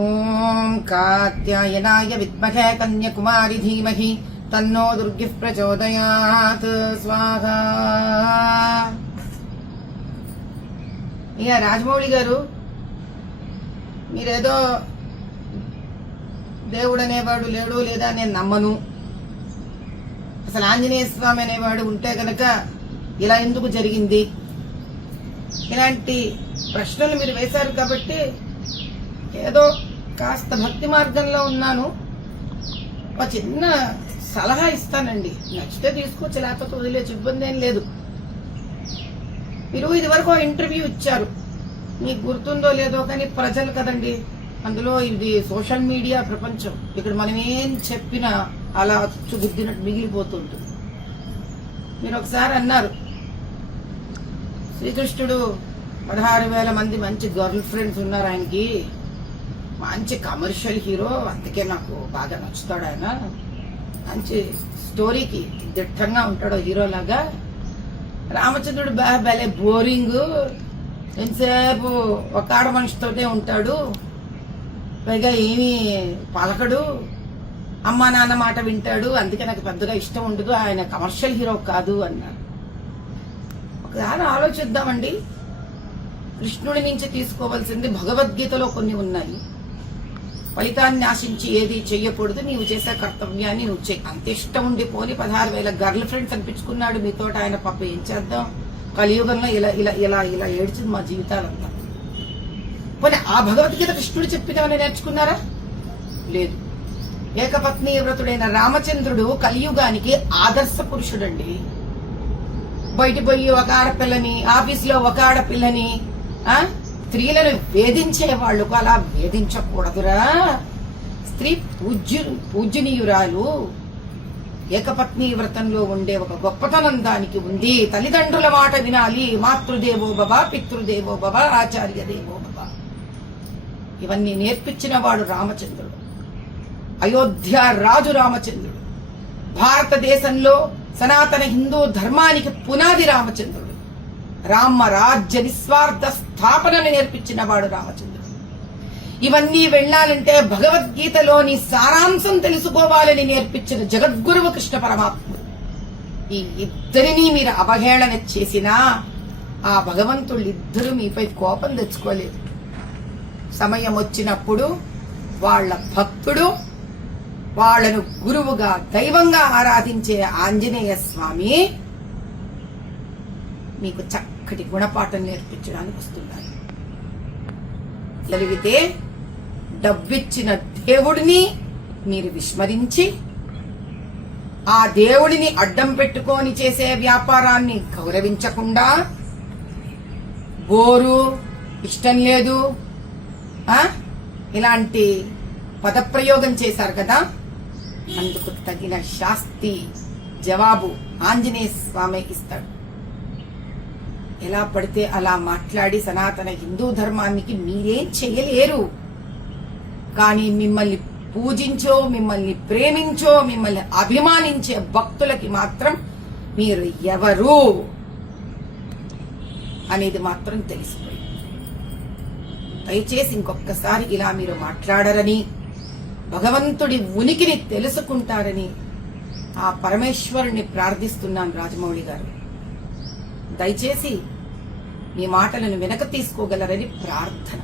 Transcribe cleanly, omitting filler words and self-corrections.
ఓం కాత్యాయనాయ విద్మహే కన్యాకుమారి ధీమహి తన్నో దుర్గిః ప్రచోదయాత్. స్వాహా. ఇక రాజమౌళి గారు, మీరేదో దేవుడు అనేవాడు లేడు లేదా నేను నమ్మను, అసలు ఆంజనేయ స్వామి అనేవాడు ఉంటే గనక ఇలా ఎందుకు జరిగింది, ఇలాంటి ప్రశ్నలు మీరు వేశారు కాబట్టి ఏదో కాస్త భక్తి మార్గంలో ఉన్నాను, ఒక చిన్న సలహా ఇస్తానండి. నచ్చితే తీసుకోవచ్చు, లేకపోతే వదిలేచ్చు, ఇబ్బంది ఏం లేదు. మీరు ఇదివరకు ఇంటర్వ్యూ ఇచ్చారు, మీకు గుర్తుందో లేదో కానీ ప్రజలు కదండి, అందులో ఇది సోషల్ మీడియా ప్రపంచం, ఇక్కడ మనం ఏం చెప్పినా అలా గుద్దినట్టు మిగిలిపోతుంటుంది. మీరు ఒకసారి అన్నారు, శ్రీకృష్ణుడు 16,000 మంది మంచి గర్ల్ ఫ్రెండ్స్ ఉన్నారు ఆయనకి, మంచి కమర్షియల్ హీరో, అందుకే నాకు బాగా నచ్చుతాడు ఆయన, మంచి స్టోరీకి దిట్టంగా ఉంటాడు హీరోలాగా. రామచంద్రుడు భలే బోరింగ్, ఎంతసేపు ఒక ఆడ మనిషితోటే ఉంటాడు, పైగా ఏమీ పలకడు, అమ్మా నాన్న మాట వింటాడు, అందుకే నాకు పెద్దగా ఇష్టం ఉండదు, ఆయన కమర్షియల్ హీరో కాదు అన్నాడు. ఒకసారి ఆలోచిద్దామండి, కృష్ణుడి నుంచి తీసుకోవాల్సింది భగవద్గీతలో కొన్ని ఉన్నాయి. ఫలితాన్ని ఆశించి ఏది చెయ్యకూడదు, నీవు చేసే కర్తవ్యాన్ని నువ్వు చెయ్యి, అంత ఇష్టం ఉండిపోని 16,000 గర్ల్ ఫ్రెండ్స్ అనిపించుకున్నాడు మీతో. ఆయన పాప ఏం చేద్దాం, కలియుగంలో ఇలా ఇలా ఇలా ఇలా ఏడ్చింది మా జీవితాలంతా. పోనీ ఆ భగవద్గీత కృష్ణుడు చెప్పినవని నేర్చుకున్నారా? లేదు. ఏకపత్ని వ్రతుడైన రామచంద్రుడు కలియుగానికి ఆదర్శ పురుషుడండి. బయట పోయి ఒక ఆడపిల్లని, ఆఫీసులో ఒక ఆడపిల్లని, స్త్రీలను వేధించే వాళ్లకు అలా వేధించకూడదురా. స్త్రీ పూజ్యనీయురాలు. ఏకపత్ని వ్రతంలో ఉండే ఒక గొప్పతనం దానికి ఉంది. తల్లిదండ్రుల మాట వినాలి. మాతృదేవో భవ, పితృదేవో భవ, ఆచార్య దేవో భవ. ఇవన్నీ నేర్పించిన వాడు రామచంద్రుడు. అయోధ్య రాజు రామచంద్రుడు. భారతదేశంలో సనాతన హిందూ ధర్మానికి పునాది రామచంద్రుడు. రామ రాజ్య నిస్వార్థ స్థాపనను నేర్పించిన వాడు రామచంద్రుడు. ఇవన్నీ వెళ్లాలంటే భగవద్గీతలోని సారాంశం తెలుసుకోవాలని నేర్పించిన జగద్గురువు కృష్ణ పరమాత్ముడు. ఈ ఇద్దరినీ మీరు అవహేళన చేసినా ఆ భగవంతుళ్ళిద్దరూ మీపై కోపం తెచ్చుకోలేదు. సమయం వచ్చినప్పుడు వాళ్ల భక్తుడు, వాళ్లను గురువుగా దైవంగా ఆరాధించే ఆంజనేయ స్వామి మీకు చక్కటి గుణపాఠం నేర్పించడానికి వస్తున్నారు. జరిగితే డబ్బిచ్చిన దేవుడిని మీరు విస్మరించి ఆ దేవుడిని అడ్డం పెట్టుకొని చేసే వ్యాపారాన్ని గౌరవించకుండా బోరు, ఇష్టం లేదు, ఇలాంటి పదప్రయోగం చేశారు కదా, అందుకు తగిన శాస్తి జవాబు ఆంజనేయ స్వామి ఇస్తాడు. ఎలా పడితే అలా మాట్లాడి సనాతన హిందూ ధర్మానికి మీరేం చేయలేరు. కానీ మిమ్మల్ని పూజించో, మిమ్మల్ని ప్రేమించో, మిమ్మల్ని అభిమానించే భక్తులకి మాత్రం మీరు ఎవరు అనేది మాత్రం తెలిసిపోయింది. దయచేసి ఇంకొకసారి ఇలా మీరు మాట్లాడరని, భగవంతుడి ఉనికిని తెలుసుకుంటారని ఆ పరమేశ్వరుని ప్రార్థిస్తున్నాను. రాజమౌళి గారు, దయచేసి మీ మాటలను వెనక తీసుకోగలరని ప్రార్థన.